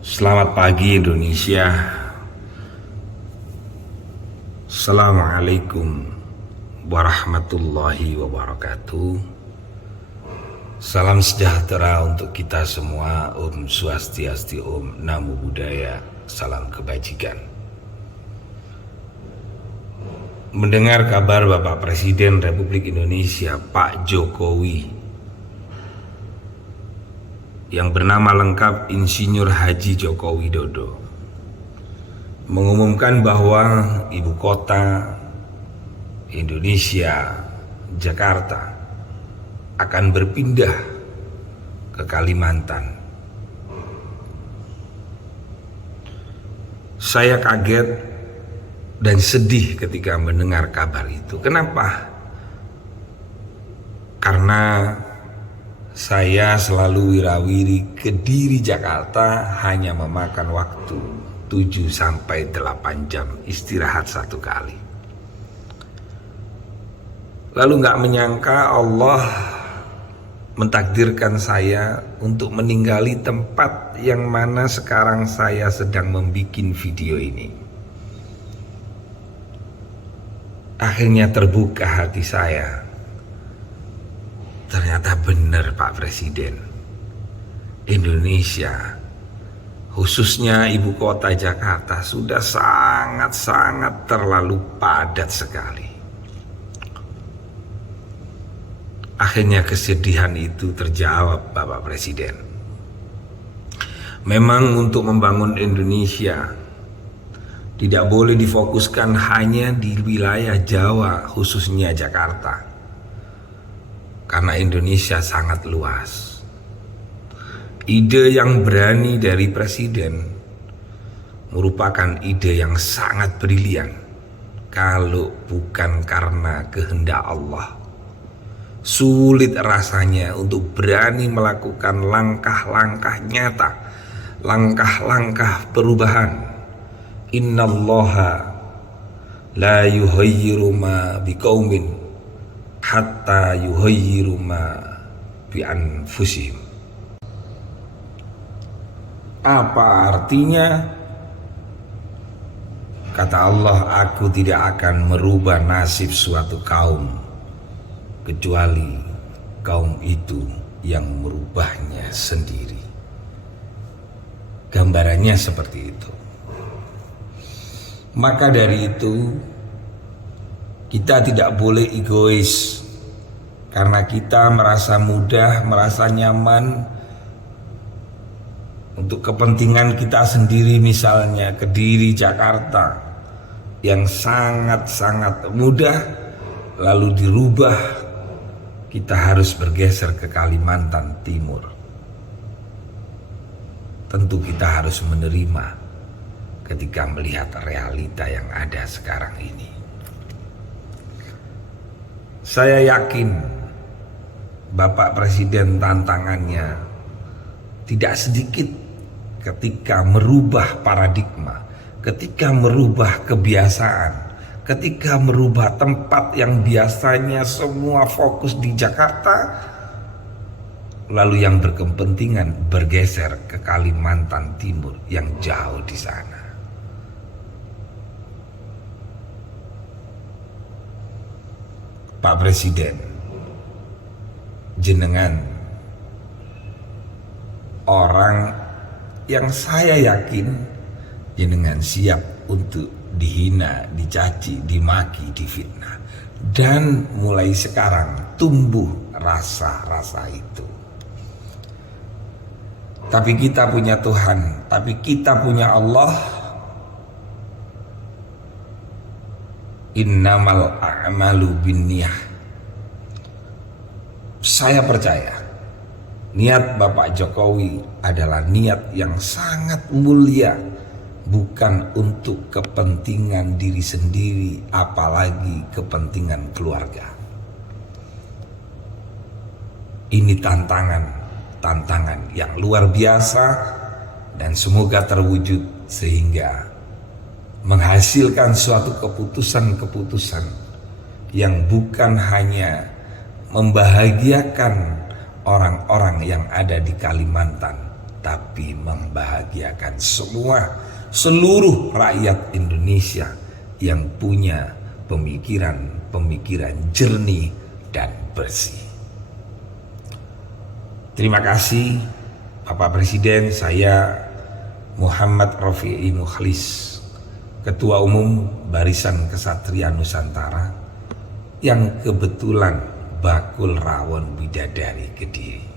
Selamat pagi Indonesia. Assalamualaikum warahmatullahi wabarakatuh. Salam sejahtera untuk kita semua. Om Swastiastu, Om Namo Buddhaya, salam kebajikan. Mendengar kabar Bapak Presiden Republik Indonesia Pak Jokowi yang bernama lengkap Insinyur Haji Joko Widodo mengumumkan bahwa ibu kota Indonesia, Jakarta, akan berpindah ke Kalimantan. Saya kaget dan sedih ketika mendengar kabar itu. Kenapa? Karena saya selalu wirawiri Kediri Jakarta hanya memakan waktu 7-8 jam istirahat satu kali. Lalu gak menyangka Allah mentakdirkan saya untuk meninggali tempat yang mana sekarang saya sedang membuat video ini. Akhirnya terbuka hati saya. Ternyata benar Pak Presiden, Indonesia, khususnya ibu kota Jakarta, sudah sangat-sangat terlalu padat sekali. Akhirnya kesedihan itu terjawab Bapak Presiden. Memang untuk membangun Indonesia tidak boleh difokuskan hanya di wilayah Jawa, khususnya Jakarta. Karena Indonesia sangat luas. Ide yang berani dari Presiden merupakan ide yang sangat brilian. Kalau bukan karena kehendak Allah, sulit rasanya untuk berani melakukan langkah-langkah nyata, langkah-langkah perubahan. Innallaha la yughayyiru ma biqaumin hatta yughayyiru ma bi anfusihim. Apa artinya? Kata Allah, aku tidak akan merubah nasib suatu kaum kecuali kaum itu yang merubahnya sendiri. Gambarannya seperti itu. Maka dari itu kita tidak boleh egois karena kita merasa mudah, merasa nyaman untuk kepentingan kita sendiri, misalnya Kediri Jakarta yang sangat-sangat mudah lalu dirubah. Kita harus bergeser ke Kalimantan Timur. Tentu kita harus menerima ketika melihat realita yang ada sekarang ini. Saya yakin Bapak Presiden tantangannya tidak sedikit ketika merubah paradigma, ketika merubah kebiasaan, ketika merubah tempat yang biasanya semua fokus di Jakarta, lalu yang berkepentingan bergeser ke Kalimantan Timur yang jauh di sana. Pak Presiden, jenengan orang yang saya yakin jenengan siap untuk dihina, dicaci, dimaki, difitnah. Dan mulai sekarang tumbuh rasa-rasa itu. Tapi kita punya Tuhan, tapi kita punya Allah. Innamal a'malu binniyah. Saya percaya niat Bapak Jokowi adalah niat yang sangat mulia, bukan untuk kepentingan diri sendiri, apalagi kepentingan keluarga. Ini tantangan yang luar biasa dan semoga terwujud sehingga menghasilkan suatu keputusan-keputusan yang bukan hanya membahagiakan orang-orang yang ada di Kalimantan, tapi membahagiakan seluruh rakyat Indonesia yang punya pemikiran jernih dan bersih. Terima kasih Bapak Presiden. Saya Muhammad Rafi'i Mukhlis, Ketua Umum Barisan Kesatria Nusantara, yang kebetulan bakul rawon bidadari Kediri.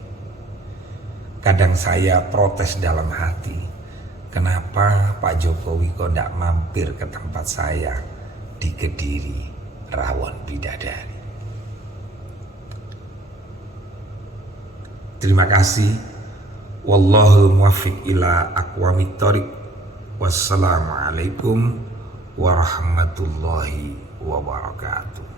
Kadang saya protes dalam hati, kenapa Pak Jokowi kok tidak mampir ke tempat saya di Kediri rawon bidadari. Terima kasih. Wallahul muwaffiq ila aqwamit thoriq. Wassalamualaikum warahmatullahi wabarakatuh.